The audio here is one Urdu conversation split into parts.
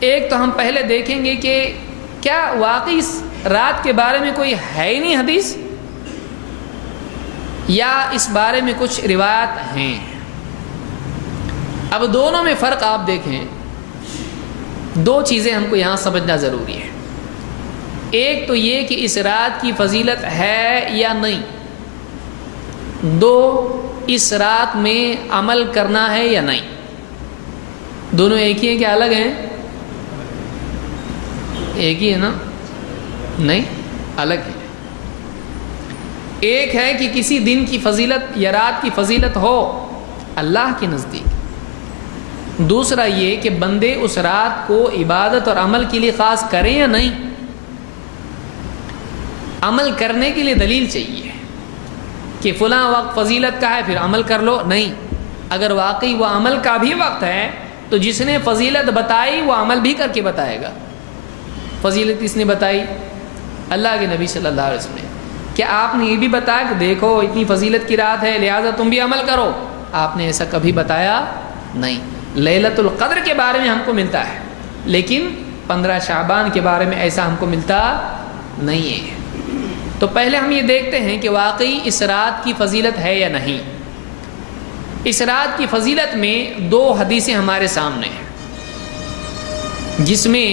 ایک تو ہم پہلے دیکھیں گے کہ کیا واقعی اس رات کے بارے میں کوئی ہے ہی نہیں حدیث، یا اس بارے میں کچھ روایات ہیں۔ اب دونوں میں فرق آپ دیکھیں، دو چیزیں ہم کو یہاں سمجھنا ضروری ہے۔ ایک تو یہ کہ اس رات کی فضیلت ہے یا نہیں، دو اس رات میں عمل کرنا ہے یا نہیں۔ دونوں ایک ہی ہیں کہ الگ ہیں؟ ایک ہی ہے نا؟ نہیں، الگ ہے۔ ایک ہے کہ کسی دن کی فضیلت یا رات کی فضیلت ہو اللہ کے نزدیک، دوسرا یہ کہ بندے اس رات کو عبادت اور عمل کے لیے خاص کریں یا نہیں۔ عمل کرنے کے لیے دلیل چاہیے کہ فلاں وقت فضیلت کا ہے پھر عمل کر لو، نہیں۔ اگر واقعی وہ عمل کا بھی وقت ہے تو جس نے فضیلت بتائی وہ عمل بھی کر کے بتائے گا۔ فضیلت کس نے بتائی؟ اللہ کے نبی صلی اللہ علیہ وسلم نے۔ کیا آپ نے یہ بھی بتایا کہ دیکھو اتنی فضیلت کی رات ہے لہٰذا تم بھی عمل کرو؟ آپ نے ایسا کبھی بتایا نہیں۔ لیلۃ القدر کے بارے میں ہم کو ملتا ہے، لیکن 15 شعبان کے بارے میں ایسا ہم کو ملتا نہیں ہے۔ تو پہلے ہم یہ دیکھتے ہیں کہ واقعی اس رات کی فضیلت ہے یا نہیں۔ اس رات کی فضیلت میں دو حدیثیں ہمارے سامنے ہیں، جس میں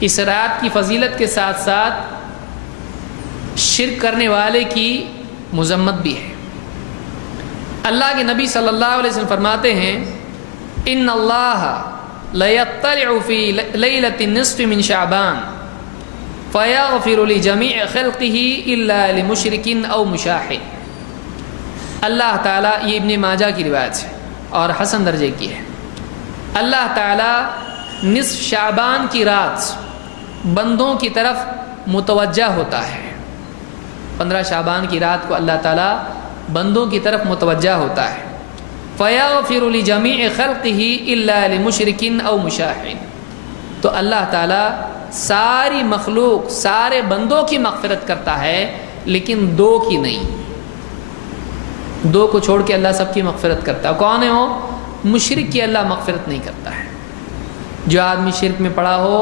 اس رات کی فضیلت کے ساتھ ساتھ شرک کرنے والے کی مذمت بھی ہے۔ اللہ کے نبی صلی اللہ علیہ وسلم فرماتے ہیں ان اللہ لیطلع فی لیلۃ النصف من شعبان فیغفر لجمیع خلقہ الا لمشرک او مشاحن۔ اللہ تعالیٰ، یہ ابن ماجہ کی روایت ہے اور حسن درجے کی ہے، اللہ تعالیٰ نصف شعبان کی رات بندوں کی طرف متوجہ ہوتا ہے۔ 15 شعبان کی رات کو اللہ تعالیٰ بندوں کی طرف متوجہ ہوتا ہے۔ فَيَغْفِرُ لِجَمِيعِ خَلْقِهِ إِلَّا لِمُشْرِكٍ أَوْ مُشَاحٍ۔ تو اللہ تعالیٰ ساری مخلوق، سارے بندوں کی مغفرت کرتا ہے لیکن دو کی نہیں۔ دو کو چھوڑ کے اللہ سب کی مغفرت کرتا ہے۔ کون ہے وہ؟ مشرک کی اللہ مغفرت نہیں کرتا ہے۔ جو آدمی شرک میں پڑا ہو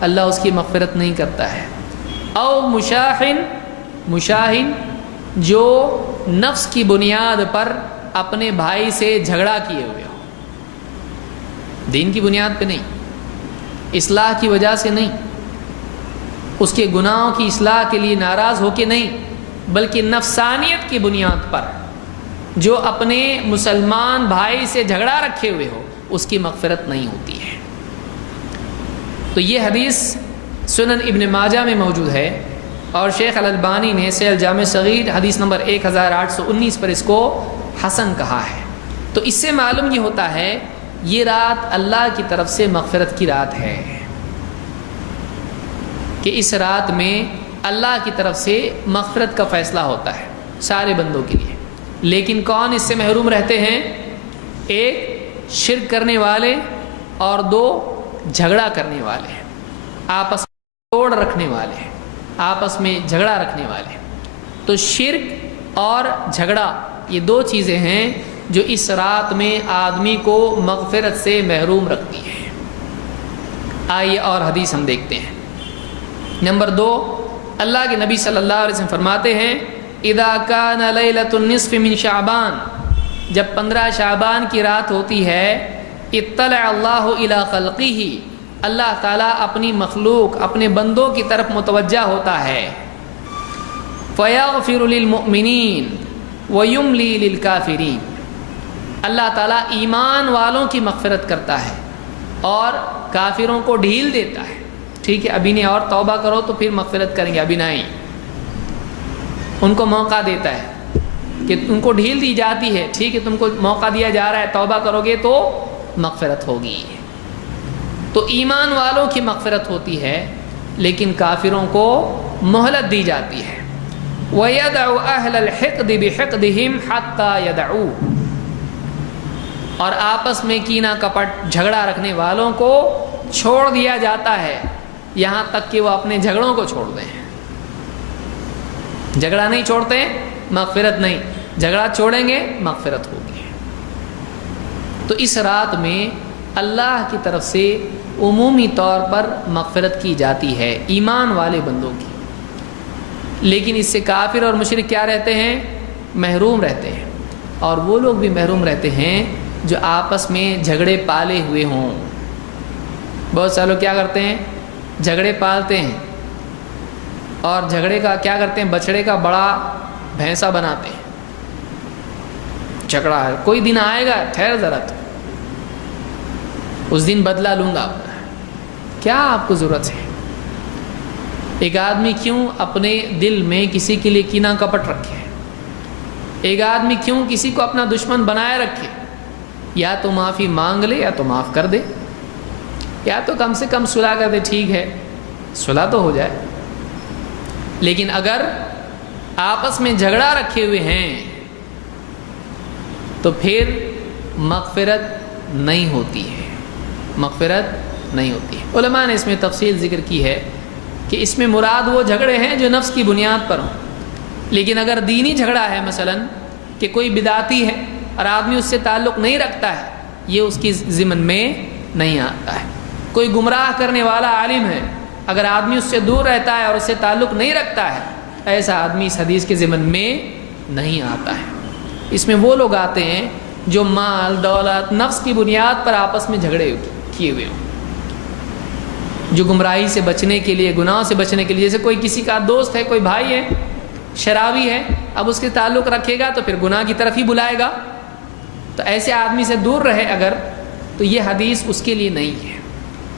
اللہ اس کی مغفرت نہیں کرتا ہے۔ او مشاحن، مشاہن جو نفس کی بنیاد پر اپنے بھائی سے جھگڑا کیے ہوئے ہو، دین کی بنیاد پہ نہیں، اصلاح کی وجہ سے نہیں، اس کے گناہوں کی اصلاح کے لیے ناراض ہو کے نہیں، بلکہ نفسانیت کی بنیاد پر جو اپنے مسلمان بھائی سے جھگڑا رکھے ہوئے ہو اس کی مغفرت نہیں ہوتی ہے۔ تو یہ حدیث سنن ابن ماجہ میں موجود ہے اور شیخ الالبانی نے صحیح الجامع صغیر حدیث نمبر 1819 پر اس کو حسن کہا ہے۔ تو اس سے معلوم یہ ہوتا ہے یہ رات اللہ کی طرف سے مغفرت کی رات ہے، کہ اس رات میں اللہ کی طرف سے مغفرت کا فیصلہ ہوتا ہے سارے بندوں کے لیے۔ لیکن کون اس سے محروم رہتے ہیں؟ ایک شرک کرنے والے اور دو جھگڑا کرنے والے، آپس میں توڑ رکھنے والے، آپس میں جھگڑا رکھنے والے۔ تو شرک اور جھگڑا یہ دو چیزیں ہیں جو اس رات میں آدمی کو مغفرت سے محروم رکھتی ہیں۔ آئیے اور حدیث ہم دیکھتے ہیں۔ نمبر 2، اللہ کے نبی صلی اللہ علیہ وسلم فرماتے ہیں اذا کان لیلۃ النصف من شعبان، جب 15 شعبان کی رات ہوتی ہے، اطلع اللہ الی خلقہ، اللہ تعالیٰ اپنی مخلوق، اپنے بندوں کی طرف متوجہ ہوتا ہے۔ فیغفر للمؤمنین ویملی للکافرین، اللہ تعالیٰ ایمان والوں کی مغفرت کرتا ہے اور کافروں کو ڈھیل دیتا ہے۔ ٹھیک ہے ابھی نہیں اور توبہ کرو تو پھر مغفرت کریں گے، ابھی نہیں، ان کو موقع دیتا ہے کہ ان کو ڈھیل دی جاتی ہے، ٹھیک ہے تم کو موقع دیا جا رہا ہے، توبہ کرو گے تو مغفرت ہوگی۔ تو ایمان والوں کی مغفرت ہوتی ہے لیکن کافروں کو مہلت دی جاتی ہے۔ وَيَدْعُ أَهْلَ الْحِقْدِ بِحِقْدِهِمْ حَتَّى يَدْعُوا، اور آپس میں کینہ کپٹ جھگڑا رکھنے والوں کو چھوڑ دیا جاتا ہے یہاں تک کہ وہ اپنے جھگڑوں کو چھوڑ دیں۔ جھگڑا نہیں چھوڑتے مغفرت نہیں، جھگڑا چھوڑیں گے مغفرت ہوگی۔ تو اس رات میں اللہ کی طرف سے عمومی طور پر مغفرت کی جاتی ہے ایمان والے بندوں کی، لیکن اس سے کافر اور مشرک کیا رہتے ہیں؟ محروم رہتے ہیں، اور وہ لوگ بھی محروم رہتے ہیں جو آپس میں جھگڑے پالے ہوئے ہوں۔ بہت سارے لوگ کیا کرتے ہیں؟ جھگڑے پالتے ہیں، اور جھگڑے کا کیا کرتے ہیں؟ بچڑے کا بڑا بھینسا بناتے ہیں۔ جھگڑا ہے، کوئی دن آئے گا، ٹھہر ذرا، تو اس دن بدلہ لوں گا۔ کیا آپ کو ضرورت ہے؟ ایک آدمی کیوں اپنے دل میں کسی کے لیے کینہ کپٹ رکھے؟ ایک آدمی کیوں کسی کو اپنا دشمن بنائے رکھے؟ یا تو معافی مانگ لے یا تو معاف کر دے، یا تو کم سے کم صلح کر دے، ٹھیک ہے صلح تو ہو جائے۔ لیکن اگر آپس میں جھگڑا رکھے ہوئے ہیں تو پھر مغفرت نہیں ہوتی ہے، مغفرت نہیں ہوتی ہے۔ علماء نے اس میں تفصیل ذکر کی ہے کہ اس میں مراد وہ جھگڑے ہیں جو نفس کی بنیاد پر ہوں، لیکن اگر دینی جھگڑا ہے، مثلا کہ کوئی بدعتی ہے اور آدمی اس سے تعلق نہیں رکھتا ہے، یہ اس کی ضمن میں نہیں آتا ہے۔ کوئی گمراہ کرنے والا عالم ہے، اگر آدمی اس سے دور رہتا ہے اور اس سے تعلق نہیں رکھتا ہے، ایسا آدمی اس حدیث کے ضمن میں نہیں آتا ہے۔ اس میں وہ لوگ آتے ہیں جو مال دولت نفس کی بنیاد پر آپس میں جھگڑے کیے ہوئے ہوں، جو گمراہی سے بچنے کے لیے، گناہ سے بچنے کے لیے، جیسے کوئی کسی کا دوست ہے، کوئی بھائی ہے شرابی ہے، اب اس کے تعلق رکھے گا تو پھر گناہ کی طرف ہی بلائے گا، تو ایسے آدمی سے دور رہے اگر، تو یہ حدیث اس کے لیے نہیں ہے۔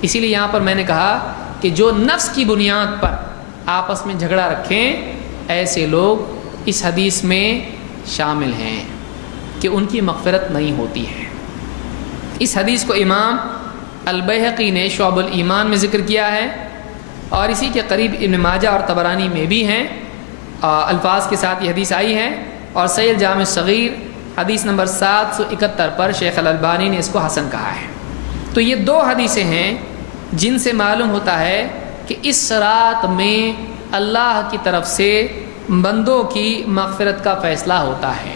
اسی لیے یہاں پر میں نے کہا کہ جو نفس کی بنیاد پر آپس میں جھگڑا رکھیں، ایسے لوگ اس حدیث میں شامل ہیں کہ ان کی مغفرت نہیں ہوتی ہے۔ اس حدیث کو امام البیہقی نے شعب الایمان میں ذکر کیا ہے، اور اسی کے قریب ابن ماجہ اور طبرانی میں بھی ہیں، الفاظ کے ساتھ یہ حدیث آئی ہے، اور صحیح الجامع الصغیر حدیث نمبر 771 پر شیخ الالبانی نے اس کو حسن کہا ہے۔ تو یہ دو حدیثیں ہیں جن سے معلوم ہوتا ہے کہ اس رات میں اللہ کی طرف سے بندوں کی مغفرت کا فیصلہ ہوتا ہے۔